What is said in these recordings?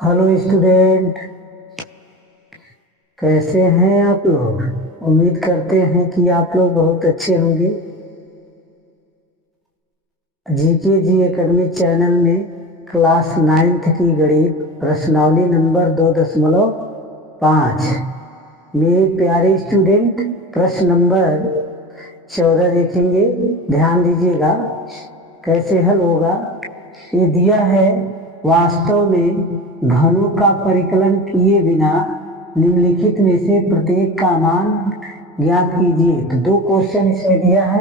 Hello student, कैसे हैं आप लोग। उम्मीद करते हैं कि आप लोग बहुत अच्छे होंगे। जीके जी एकेडमी चैनल में क्लास 9th की गणित प्रश्नावली नंबर 2.5 मेरे प्यारे स्टूडेंट प्रश्न नंबर 14 देखेंगे। ध्यान दीजिएगा कैसे हल होगा। ये दिया है, वास्तव में घनों का परिकलन किए बिना निम्नलिखित में से प्रत्येक का मान ज्ञात कीजिए। तो 2 क्वेश्चन इसमें दिया है।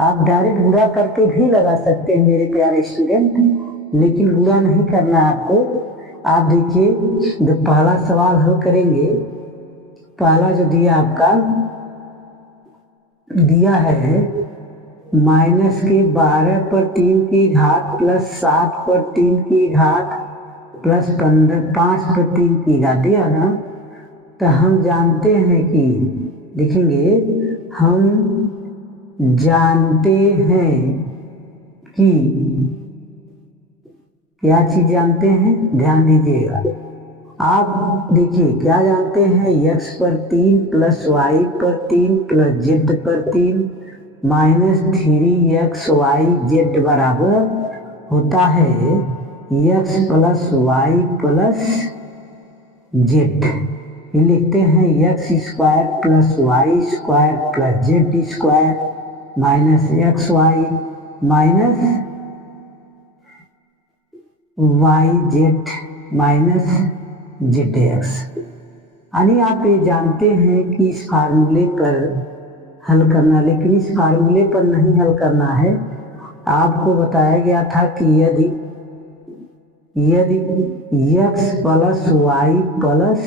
आप डायरेक्ट गुणा करके भी लगा सकते हैं मेरे प्यारे स्टूडेंट, लेकिन गुणा नहीं करना है आपको। आप देखिए, जब पहला सवाल हल करेंगे, पहला जो दिया आपका दिया है माइनस के 12 पर 3 की घात प्लस 7 पर 3 की घात प्लस 5 पर 3 की घात दिया ना। तो हम जानते हैं कि देखेंगे, हम जानते हैं कि क्या चीज जानते हैं, ध्यान दीजिएगा। आप देखिए क्या जानते हैं, x पर 3 प्लस y पर 3 प्लस z पर 3 माइनस 3xyz बराबर होता है x plus y plus z। ये लिखते हैं x square plus y square plus z square minus x y minus y z minus z x. यानी आप ये जानते हैं कि इस फार्मूले पर हल करना, लेकिन इस फार्मूले पर नहीं हल करना है। आपको बताया गया था कि यदि x plus y plus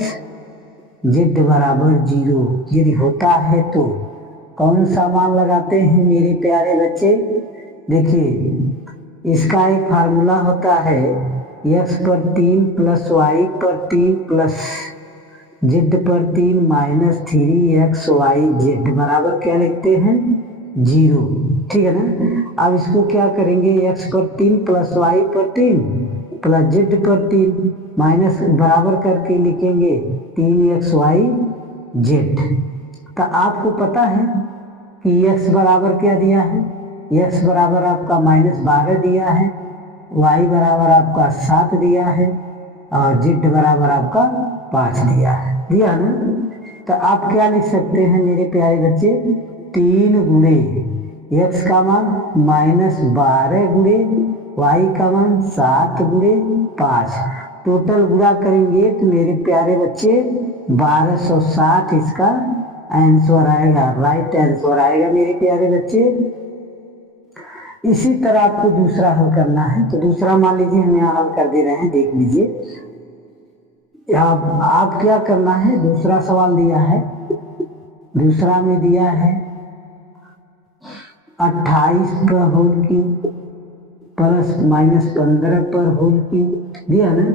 z बराबर 0 यदि होता है तो कौन सा मान लगाते हैं मेरे प्यारे बच्चे। देखिए, इसका एक फार्मूला होता है x पर 3 प्लस वाई पर 3 प्लस जेड पर 3 माइनस 3xyz बराबर क्या लिखते हैं 0। ठीक है ना। अब इसको क्या करेंगे, x पर 3 प्लस वाई पर 3 प्लस जेड पर 3 माइनस बराबर करके लिखेंगे 3xyz। तो आपको पता है कि x बराबर क्या दिया है, x बराबर आपका -12 दिया है, y बराबर आपका 7 दिया है और z बराबर आपका 5 दिया ना। तो आप क्या लिख सकते हैं मेरे प्यारे बच्चे, 3 गुणे x का मान -12 गुणे y का मान 7 गुणे 5, टोटल गुणा करेंगे तो मेरे प्यारे बच्चे 1260 इसका आंसर आएगा, राइट आंसर आएगा मेरे प्यारे बच्चे। इसी तरह आपको दूसरा हल करना है। तो दूसरा मान लीजिए हम यहाँ हल कर दे रहे हैं, देख लीजिए। आप क्या करना है, दूसरा सवाल दिया है, दूसरा में दिया है 28 पर होल क्यूब प्लस -15 पर होल क्यूब दिया ना,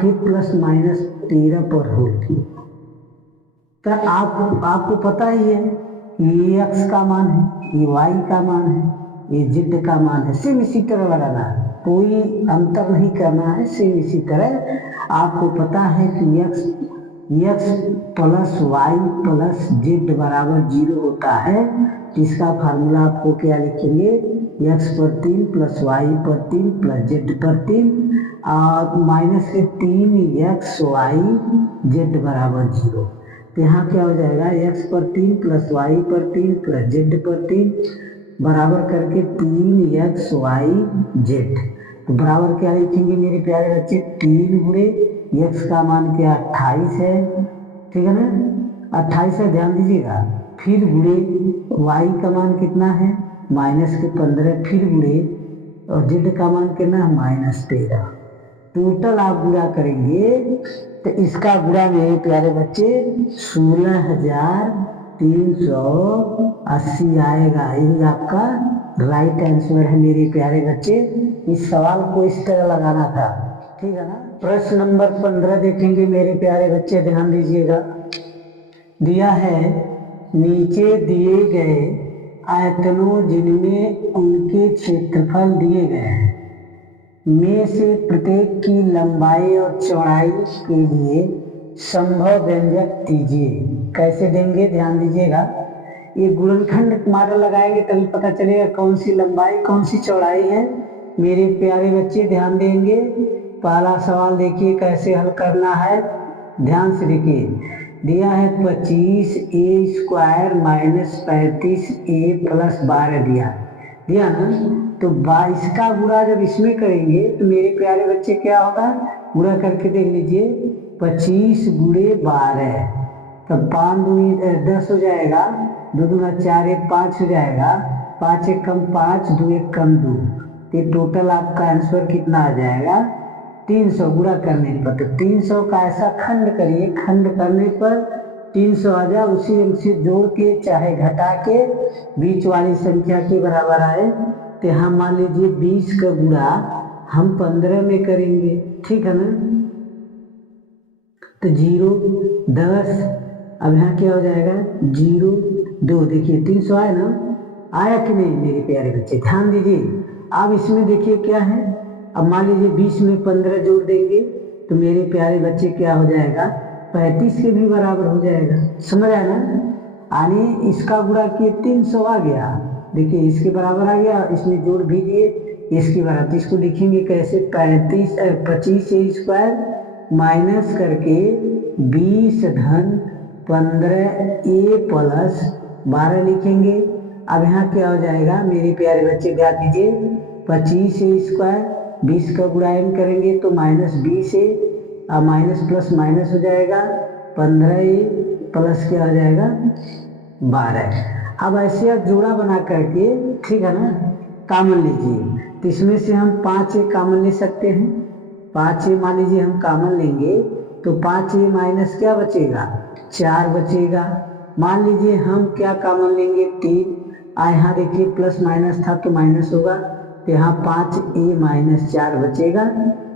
फिर प्लस -13 पर होल क्यूब। तो आपको पता ही है कि ये x का मान है, ये y का मान है, ये z का मान है। सेम इसी तरह लगाना है, कोई अंतर नहीं करना है, सेम इसी तरह। आपको पता है कि x plus y plus z बराबर 0 होता है। इसका फार्मूला आपको क्या लिखेंगे, x पर 3 प्लस y पर 3 प्लस z पर 3 और माइनस के 3xyz बराबर 0। तो यहाँ क्या हो जाएगा, x पर 3 प्लस y पर 3 प्लस z पर 3 बराबर करके 3xyz। तो बराबर क्या लिखेंगे मेरे प्यारे बच्चे, 3 गुणे x का मान क्या 28 है, ठीक है ना, 28 है, ध्यान दीजिएगा। फिर गुणे y का मान कितना है -15, फिर गुणे और z का मान कितना है -13। टोटल आप गुणा करेंगे तो इसका गुणा मेरे प्यारे बच्चे 16,380 आएगा। यही आपका राइट आंसर है मेरे प्यारे बच्चे। इस सवाल को इस तरह लगाना था, ठीक है ना। प्रश्न नंबर 15 देखेंगे मेरे प्यारे बच्चे, ध्यान दीजिएगा। दिया है, नीचे दिए गए आयतनों जिनमें उनके क्षेत्रफल दिए गए हैं, में से प्रत्येक की लंबाई और चौड़ाई के लिए संभव व्यंजक दीजिए। कैसे देंगे ध्यान दीजिएगा। ये गुणनखंड मॉडल लगाएंगे तभी पता चलेगा कौन सी लंबाई कौन सी चौड़ाई है। मेरे प्यारे बच्चे ध्यान देंगे। पहला सवाल देखिए कैसे हल करना है, ध्यान से देखिए। दिया है 25a² माइनस 35a प्लस 12 दिया ना। तो 22 का गुणा जब इसमें करेंगे तो मेरे प्यारे बच्चे क्या होगा, गुणा करके देख लीजिए। 25 गुणे 12 तब 5 दूनी 10 हो जाएगा, 2 दूना 4 1 5 हो जाएगा, 5 1 कम 5 2 1 कम 2। तो टोटल आपका आंसर कितना आ जाएगा 300 गुणा करने पर। तो 300 का ऐसा खंड करिए, खंड करने पर 300 आ जाए, उसी अंक से जोड़ के चाहे घटा के बीच वाली संख्या के बराबर आए। तो यहाँ मान लीजिए 20 का गुणा हम 15 में करेंगे, ठीक है ना। तो 0 10, अब यहाँ क्या हो जाएगा 0 2। देखिए 300 आया ना, आया कि नहीं मेरे प्यारे बच्चे, ध्यान दीजिए। अब इसमें देखिए क्या है, अब मान लीजिए 20 में 15 जोड़ देंगे तो मेरे प्यारे बच्चे क्या हो जाएगा 35 के भी बराबर हो जाएगा। समझ आया ना। यानी इसका गुणा किए 300 आ गया, देखिए इसके बराबर आ गया, इसमें जोड़ भी दिए इसके बराबर। इसको लिखेंगे कैसे 25a² माइनस करके 20 धन 15a प्लस 12 लिखेंगे। अब यहाँ क्या हो जाएगा मेरे प्यारे बच्चे ध्यान दीजिए, 25a² 20 का गुणाएन करेंगे तो माइनस 20a, अब माइनस प्लस माइनस हो जाएगा 15a प्लस क्या हो जाएगा 12। अब ऐसे आप जोड़ा बना करके, ठीक है ना, कॉमन लीजिए। तो इसमें से हम 5a कॉमन ले सकते हैं। 5a मान लीजिए हम कॉमन लेंगे तो 5a माइनस क्या बचेगा 4 बचेगा। मान लीजिए हम क्या कॉमन लेंगे 3। यहाँ देखिए प्लस माइनस था तो माइनस होगा, तो यहाँ 5a माइनस 4 बचेगा।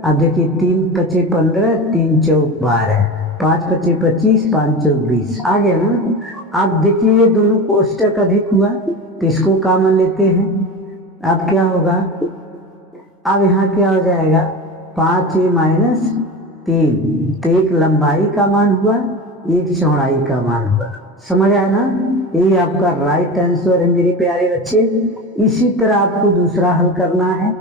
अब देखिए 3 पचे 15 3 चौक 12, 5 पचे 25 5 चौक 20 आ गया ना। अब देखिए ये दोनों कोष्टक अधिक हुआ तो इसको कॉमन लेते हैं। अब क्या होगा, अब यहाँ क्या हो जाएगा 5a माइनस 3, तो एक लंबाई का मान हुआ एक चौड़ाई का मान हुआ। समझ आया ना, यही आपका राइट आंसर है मेरे प्यारे बच्चे। इसी तरह आपको दूसरा हल करना है,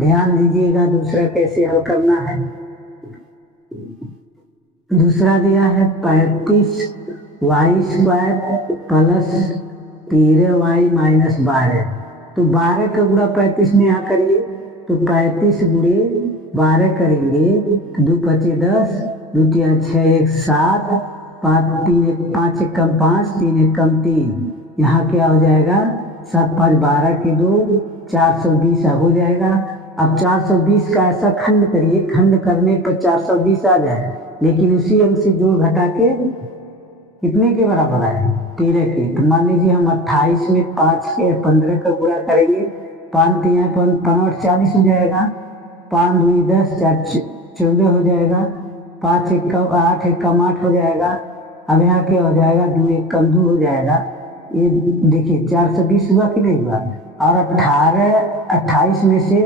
ध्यान दीजिएगा दूसरा कैसे हल करना है। दूसरा दिया है 35y² प्लस 13y माइनस 12। तो 12 का गुणा 35 में यहाँ करिए तो 35 गुणे 12 करेंगे तो 2 पचे 10, 2 3 6 1 7, 5 3 1 5 1 कम 5 3 1 कम 3, यहाँ क्या हो जाएगा 7 5 12 के 2 420 हो जाएगा। अब 420 का ऐसा खंड करिए, खंड करने पर 420 आ जाए, लेकिन उसी अंक से जोड़ घटा के कितने के बराबर आए 13 के। तो मान लीजिए हम 28 में 5 के 15 का गुणा करेंगे, 5 3 5 40 हो जाएगा, 5 2 10 4 14 हो जाएगा, 5 1 कम 8 1 कम 8 हो जाएगा। अब यहाँ क्या हो जाएगा 2 1 कम 2 हो जाएगा। ये देखिए 420 हुआ कि नहीं हुआ। और 28 में से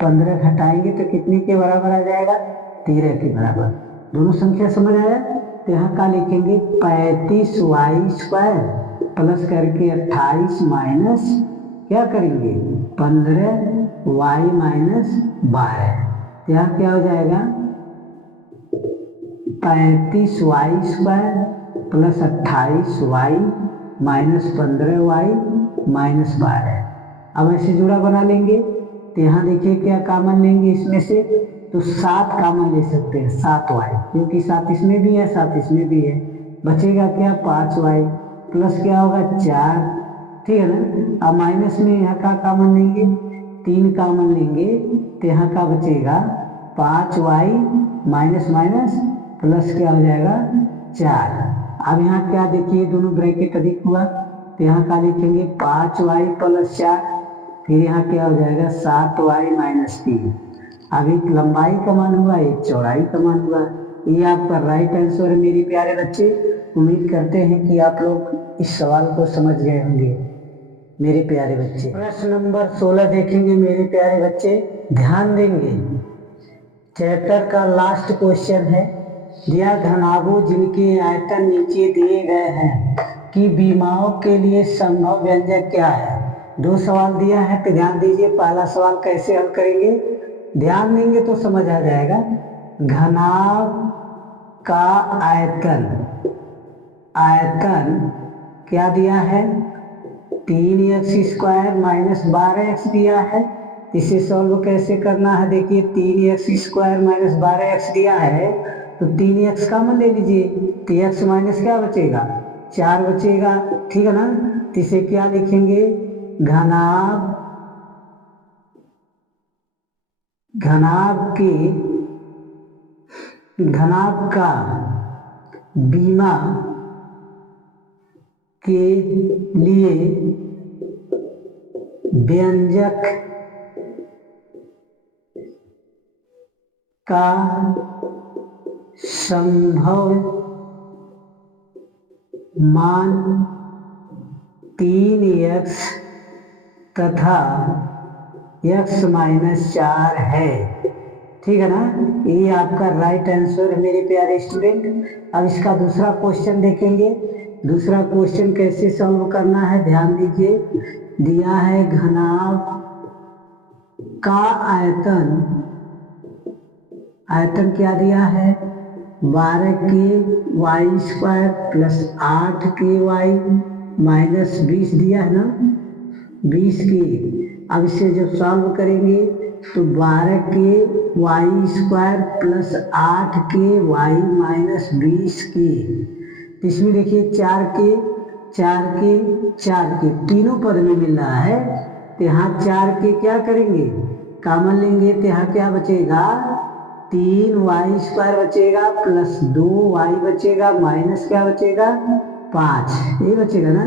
15 घटाएंगे तो कितने के बराबर आ जाएगा 13 के बराबर। दोनों संख्या समझ आया। तो यहाँ का लिखेंगे 35y² प्लस करके 28 माइनस क्या करेंगे 15y माइनस 12। तो यहाँ क्या हो जाएगा 35y² plus 28y minus 15y minus 12। अब ऐसे जोड़ा बना लेंगे तो यहाँ देखिए क्या कॉमन लेंगे इसमें से, तो 7 कॉमन ले सकते हैं 7y, क्योंकि 7 इसमें भी है 7 इसमें भी है। बचेगा क्या 5y प्लस क्या होगा 4, ठीक है ना। अब माइनस में यहाँ का कॉमन लेंगे 3 कॉमन लेंगे तो यहाँ का बचेगा 5y माइनस माइनस प्लस क्या हो जाएगा 4। अब यहाँ क्या देखिए दोनों ब्रैकेट अधिक हुआ तो यहाँ का लिखेंगे 5y प्लस 4, फिर यहाँ क्या हो जाएगा 7y माइनस 3। अब एक लंबाई का मान हुआ एक चौड़ाई का मान हुआ। ये आपका राइट आंसर है मेरे प्यारे बच्चे। उम्मीद करते हैं कि आप लोग इस सवाल को समझ गए होंगे मेरे प्यारे बच्चे। प्रश्न नंबर 16 देखेंगे मेरे प्यारे बच्चे, ध्यान देंगे। चैप्टर का लास्ट क्वेश्चन है, दिया घनाभों जिनके आयतन नीचे दिए गए हैं कि बीमाओं के लिए संभव व्यंजक क्या है। दो सवाल दिया है तो ध्यान दीजिए। पहला सवाल कैसे हल करेंगे, ध्यान देंगे तो समझ आ जाएगा। घनाभ का आयतन, आयतन क्या दिया है, 3x² माइनस 12x दिया है। इसे सॉल्व कैसे करना है, देखिए 3x² माइनस 12x दिया है तो 3x कॉमन ले लीजिए तो x माइनस क्या बचेगा, 4 बचेगा, ठीक है ना। तो इसे क्या लिखेंगे, घनाभ, घनाभ का बीमा के लिए व्यंजक का संभव मान 3x तथा x माइनस 4 है, ठीक है ना। ये आपका राइट आंसर है मेरे प्यारे स्टूडेंट। अब इसका दूसरा क्वेश्चन देखेंगे। दूसरा क्वेश्चन कैसे सॉल्व करना है, ध्यान दीजिए। दिया है घनाभ का आयतन, आयतन क्या दिया है, 12k² प्लस 8ky माइनस 20 दिया है ना, 20k। अब इसे जब सॉल्व करेंगे तो 12k² plus 8ky minus 20k। इसमें देखिए 4k तीनों पद में मिल रहा है तो यहाँ 4k क्या करेंगे, कॉमन लेंगे तो यहाँ क्या बचेगा, 3y² बचेगा प्लस 2y बचेगा माइनस क्या बचेगा, 5, ये बचेगा ना।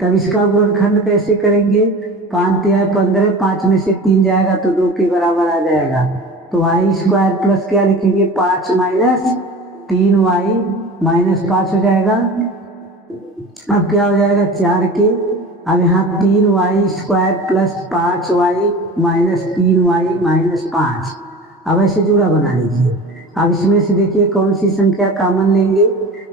तब इसका गुणनखंड कैसे करेंगे, 5 तिहाई 15, 5 में से 3 जाएगा तो 2 के बराबर आ जाएगा। तो y² प्लस क्या लिखेंगे, 5 माइनस 3y माइनस 5 हो जाएगा। अब क्या हो जाएगा, 4k। अब यहाँ 3y² plus 5y minus 3y minus 5। अब ऐसे जुड़ा बना लीजिए। अब इसमें से देखिए कौन सी संख्या कॉमन लेंगे,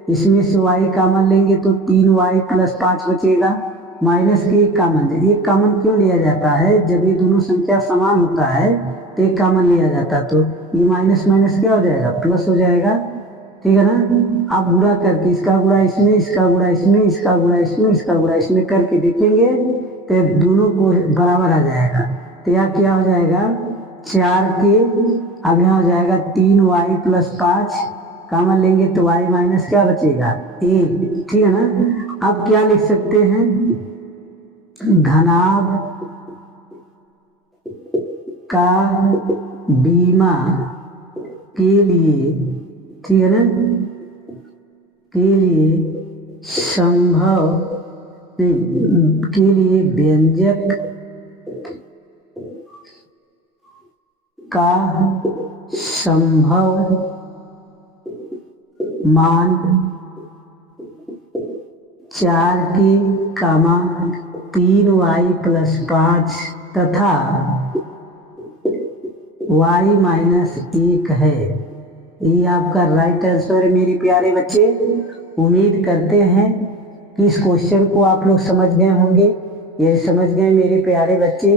इसमें से y कॉमन लेंगे तो 3y प्लस 5 बचेगा माइनस के एक कॉमन। एक कॉमन क्यों लिया जाता है, जब ये दोनों संख्या समान होता है तो एक कॉमन लिया जाता है, तो ये माइनस माइनस क्या हो जाएगा, प्लस हो जाएगा, ठीक है ना। आप गुणा करके इसका गुणा इसमें, इसका गुणा इसमें, इसका गुणा इसमें, इसका गुणा इसमें करके देखेंगे तो दोनों को बराबर आ जाएगा। तो यहाँ क्या हो जाएगा, 4k। अब यहाँ हो जाएगा 3y प्लस 5, कॉमन लेंगे तो y माइनस क्या बचेगा, 1, ठीक है ना। अब क्या लिख सकते हैं, घनाभ का बीमा के लिए, ठीक है ना, के लिए संभव, के लिए व्यंजक का संभव मान 4k, 3y प्लस 5 तथा y माइनस 1 है। ये आपका राइट आंसर है मेरे प्यारे बच्चे। उम्मीद करते हैं कि इस क्वेश्चन को आप लोग समझ गए होंगे। ये समझ गए मेरे प्यारे बच्चे।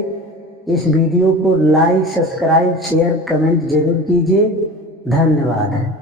इस वीडियो को लाइक, सब्सक्राइब, शेयर, कमेंट जरूर कीजिए। धन्यवाद।